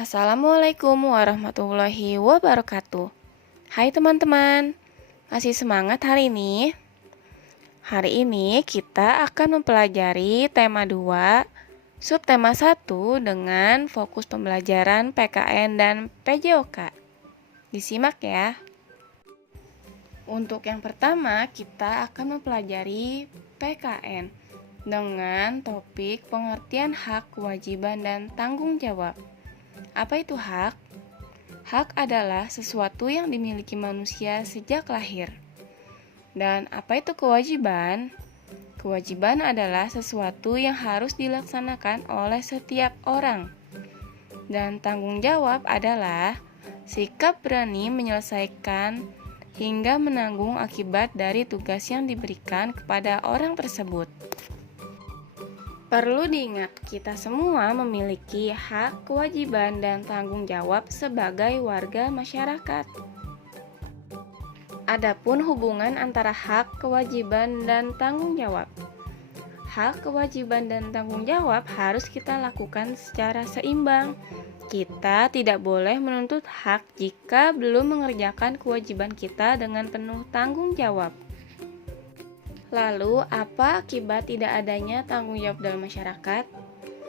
Assalamualaikum warahmatullahi wabarakatuh. Hai teman-teman, masih semangat hari ini? Hari ini kita akan mempelajari tema 2, subtema 1 dengan fokus pembelajaran PKN dan PJOK. Disimak ya. Untuk yang pertama, kita akan mempelajari PKN dengan topik pengertian hak, kewajiban, dan tanggung jawab. Apa itu hak? Hak adalah sesuatu yang dimiliki manusia sejak lahir. Dan apa itu kewajiban? Kewajiban adalah sesuatu yang harus dilaksanakan oleh setiap orang. Dan tanggung jawab adalah sikap berani menyelesaikan hingga menanggung akibat dari tugas yang diberikan kepada orang tersebut. Perlu diingat, kita semua memiliki hak, kewajiban, dan tanggung jawab sebagai warga masyarakat. Adapun hubungan antara hak, kewajiban, dan tanggung jawab. Hak, kewajiban, dan tanggung jawab harus kita lakukan secara seimbang. Kita tidak boleh menuntut hak jika belum mengerjakan kewajiban kita dengan penuh tanggung jawab. Lalu, apa akibat tidak adanya tanggung jawab dalam masyarakat?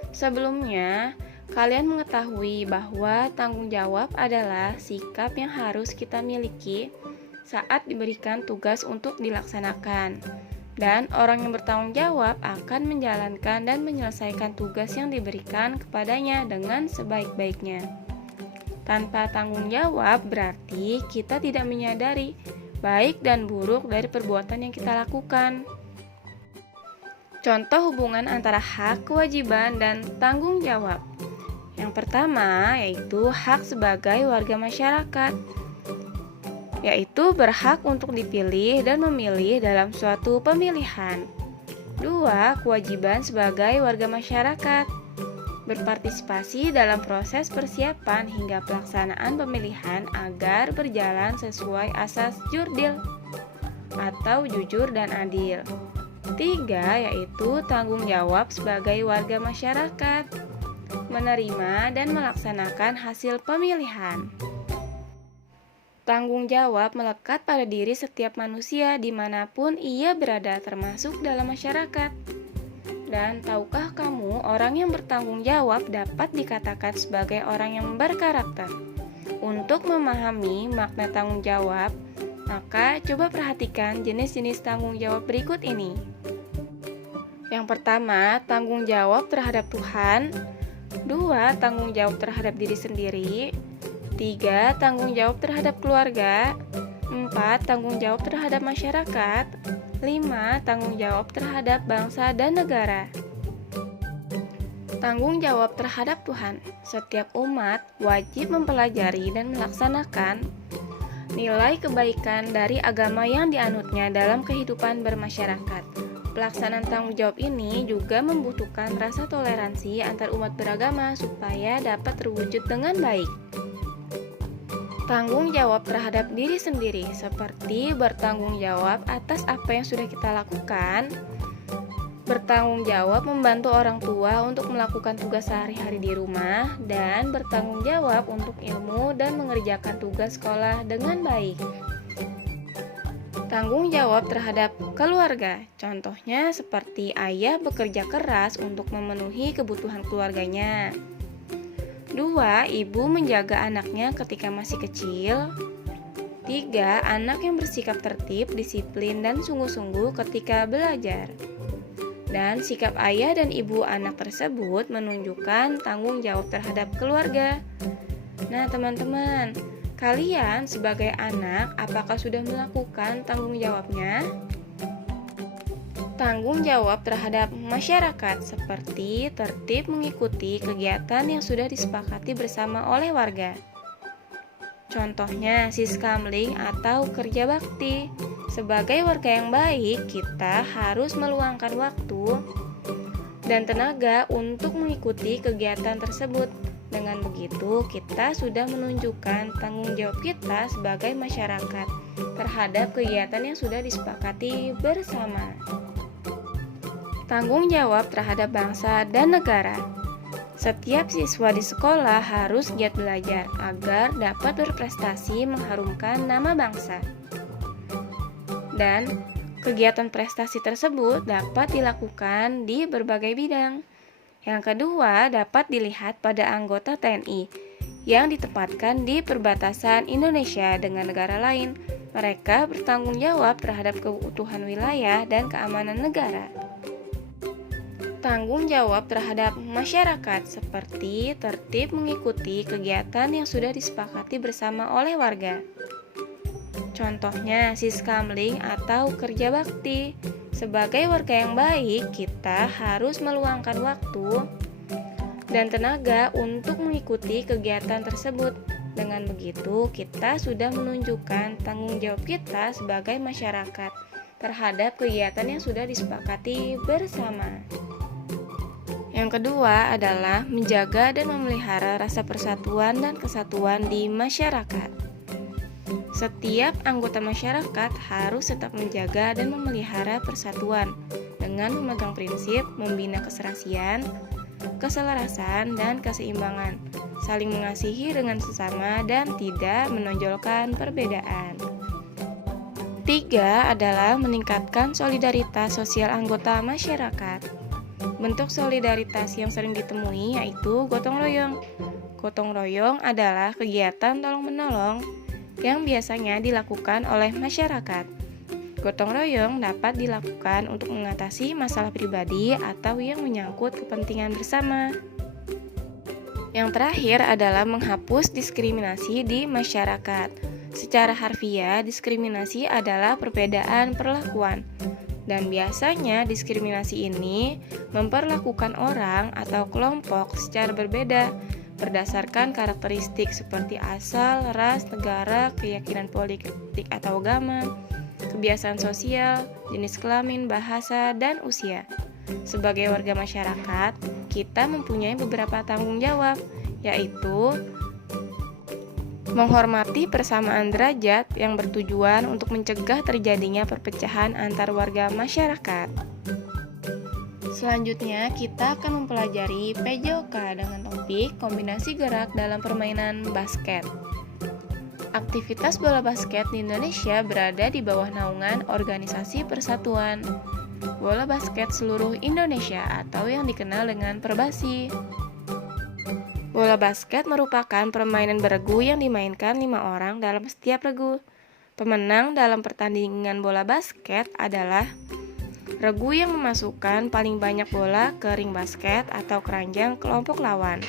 Sebelumnya, kalian mengetahui bahwa tanggung jawab adalah sikap yang harus kita miliki saat diberikan tugas untuk dilaksanakan. Dan orang yang bertanggung jawab akan menjalankan dan menyelesaikan tugas yang diberikan kepadanya dengan sebaik-baiknya. Tanpa tanggung jawab berarti kita tidak menyadari baik dan buruk dari perbuatan yang kita lakukan. Contoh hubungan antara hak, kewajiban, dan tanggung jawab. Yang pertama yaitu hak sebagai warga masyarakat, yaitu berhak untuk dipilih dan memilih dalam suatu pemilihan. 2. Kewajiban sebagai warga masyarakat, berpartisipasi dalam proses persiapan hingga pelaksanaan pemilihan agar berjalan sesuai asas jurdil atau jujur dan adil. 3. Yaitu tanggung jawab sebagai warga masyarakat, menerima dan melaksanakan hasil pemilihan. Tanggung jawab melekat pada diri setiap manusia dimanapun ia berada, termasuk dalam masyarakat. Dan tahukah kamu, orang yang bertanggung jawab dapat dikatakan sebagai orang yang berkarakter. Untuk memahami makna tanggung jawab, maka coba perhatikan jenis-jenis tanggung jawab berikut ini. Yang pertama, tanggung jawab terhadap Tuhan. 2. Tanggung jawab terhadap diri sendiri. 3. Tanggung jawab terhadap keluarga. 4. Tanggung jawab terhadap masyarakat. 5. Tanggung jawab terhadap bangsa dan negara. Tanggung jawab terhadap Tuhan. Setiap umat wajib mempelajari dan melaksanakan nilai kebaikan dari agama yang dianutnya dalam kehidupan bermasyarakat. Pelaksanaan tanggung jawab ini juga membutuhkan rasa toleransi antar umat beragama supaya dapat terwujud dengan baik. Tanggung jawab terhadap diri sendiri, seperti bertanggung jawab atas apa yang sudah kita lakukan, bertanggung jawab membantu orang tua untuk melakukan tugas sehari-hari di rumah, dan bertanggung jawab untuk ilmu dan mengerjakan tugas sekolah dengan baik. Tanggung jawab terhadap keluarga, contohnya seperti ayah bekerja keras untuk memenuhi kebutuhan keluarganya. 2. Ibu menjaga anaknya ketika masih kecil. 3. Anak yang bersikap tertib, disiplin, dan sungguh-sungguh ketika belajar. Dan sikap ayah dan ibu anak tersebut menunjukkan tanggung jawab terhadap keluarga. Nah teman-teman, kalian sebagai anak apakah sudah melakukan tanggung jawabnya? Tanggung jawab terhadap masyarakat seperti tertib mengikuti kegiatan yang sudah disepakati bersama oleh warga. Contohnya siskamling atau kerja bakti. Sebagai warga yang baik, kita harus meluangkan waktu dan tenaga untuk mengikuti kegiatan tersebut. Dengan begitu, kita sudah menunjukkan tanggung jawab kita sebagai masyarakat terhadap kegiatan yang sudah disepakati bersama. Tanggung jawab terhadap bangsa dan negara. Setiap siswa di sekolah harus giat belajar agar dapat berprestasi mengharumkan nama bangsa. Dan kegiatan prestasi tersebut dapat dilakukan di berbagai bidang. Yang kedua, dapat dilihat pada anggota TNI yang ditempatkan di perbatasan Indonesia dengan negara lain. Mereka bertanggung jawab terhadap keutuhan wilayah dan keamanan negara. Tanggung jawab terhadap masyarakat seperti tertib mengikuti kegiatan yang sudah disepakati bersama oleh warga. Contohnya siskamling atau kerja bakti. Sebagai warga yang baik, kita harus meluangkan waktu dan tenaga untuk mengikuti kegiatan tersebut. Dengan begitu, kita sudah menunjukkan tanggung jawab kita sebagai masyarakat terhadap kegiatan yang sudah disepakati bersama. Yang kedua adalah menjaga dan memelihara rasa persatuan dan kesatuan di masyarakat. Setiap anggota masyarakat harus tetap menjaga dan memelihara persatuan dengan memegang prinsip membina keserasian, keselarasan, dan keseimbangan, saling mengasihi dengan sesama dan tidak menonjolkan perbedaan. 3 adalah meningkatkan solidaritas sosial anggota masyarakat. Bentuk solidaritas yang sering ditemui yaitu gotong royong. Gotong royong adalah kegiatan tolong-menolong yang biasanya dilakukan oleh masyarakat. Gotong royong dapat dilakukan untuk mengatasi masalah pribadi atau yang menyangkut kepentingan bersama. Yang terakhir adalah menghapus diskriminasi di masyarakat. Secara harfiah, diskriminasi adalah perbedaan perlakuan. Dan biasanya diskriminasi ini memperlakukan orang atau kelompok secara berbeda berdasarkan karakteristik seperti asal, ras, negara, keyakinan politik atau agama, kebiasaan sosial, jenis kelamin, bahasa, dan usia. Sebagai warga masyarakat, kita mempunyai beberapa tanggung jawab, yaitu menghormati persamaan derajat yang bertujuan untuk mencegah terjadinya perpecahan antar warga masyarakat. Selanjutnya, kita akan mempelajari PJOK dengan topik kombinasi gerak dalam permainan basket. Aktivitas bola basket di Indonesia berada di bawah naungan Organisasi Persatuan Bola Basket Seluruh Indonesia atau yang dikenal dengan Perbasi. Bola basket merupakan permainan beregu yang dimainkan 5 orang dalam setiap regu. Pemenang dalam pertandingan bola basket adalah regu yang memasukkan paling banyak bola ke ring basket atau keranjang kelompok lawan.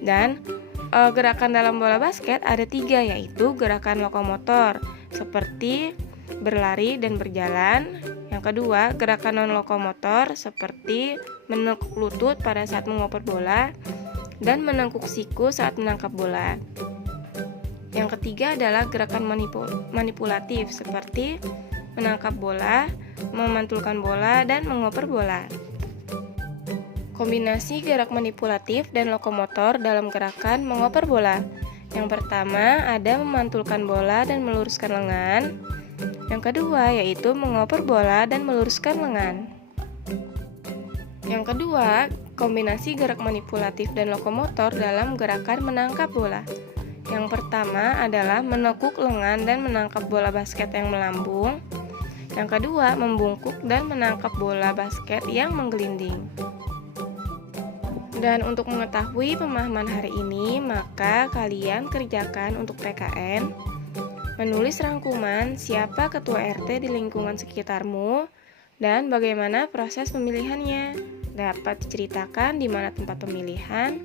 Dan gerakan dalam bola basket ada 3, yaitu gerakan lokomotor seperti berlari dan berjalan. Yang kedua, gerakan non-lokomotor seperti menekuk lutut pada saat mengoper bola dan menengkuk siku saat menangkap bola. Yang ketiga adalah gerakan manipulatif seperti menangkap bola, memantulkan bola, dan mengoper bola. Kombinasi gerak manipulatif dan lokomotor dalam gerakan mengoper bola. Yang pertama ada memantulkan bola dan meluruskan lengan. Yang kedua yaitu mengoper bola dan meluruskan lengan. Yang kedua, kombinasi gerak manipulatif dan lokomotor dalam gerakan menangkap bola. Yang pertama adalah menekuk lengan dan menangkap bola basket yang melambung. Yang kedua, membungkuk dan menangkap bola basket yang menggelinding. Dan untuk mengetahui pemahaman hari ini, maka kalian kerjakan untuk PKN, menulis rangkuman siapa ketua RT di lingkungan sekitarmu, dan bagaimana proses pemilihannya. Dapat diceritakan di mana tempat pemilihan,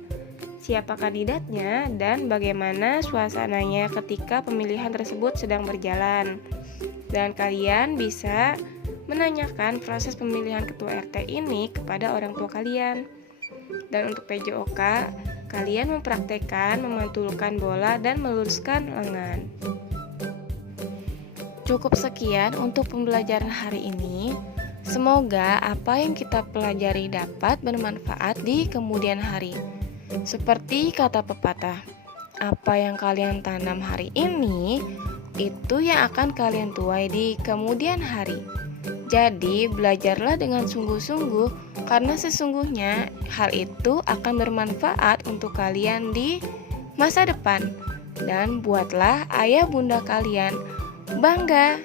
siapa kandidatnya, dan bagaimana suasananya ketika pemilihan tersebut sedang berjalan. Dan kalian bisa menanyakan proses pemilihan ketua RT ini kepada orang tua kalian. Dan untuk PJOK, kalian mempraktekkan memantulkan bola dan meluruskan lengan. Cukup sekian untuk pembelajaran hari ini. Semoga apa yang kita pelajari dapat bermanfaat di kemudian hari. Seperti kata pepatah, apa yang kalian tanam hari ini, itu yang akan kalian tuai di kemudian hari. Jadi, belajarlah dengan sungguh-sungguh karena sesungguhnya hal itu akan bermanfaat untuk kalian di masa depan. Dan buatlah ayah bunda kalian bangga.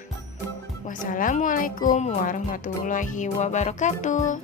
Wassalamualaikum warahmatullahi wabarakatuh.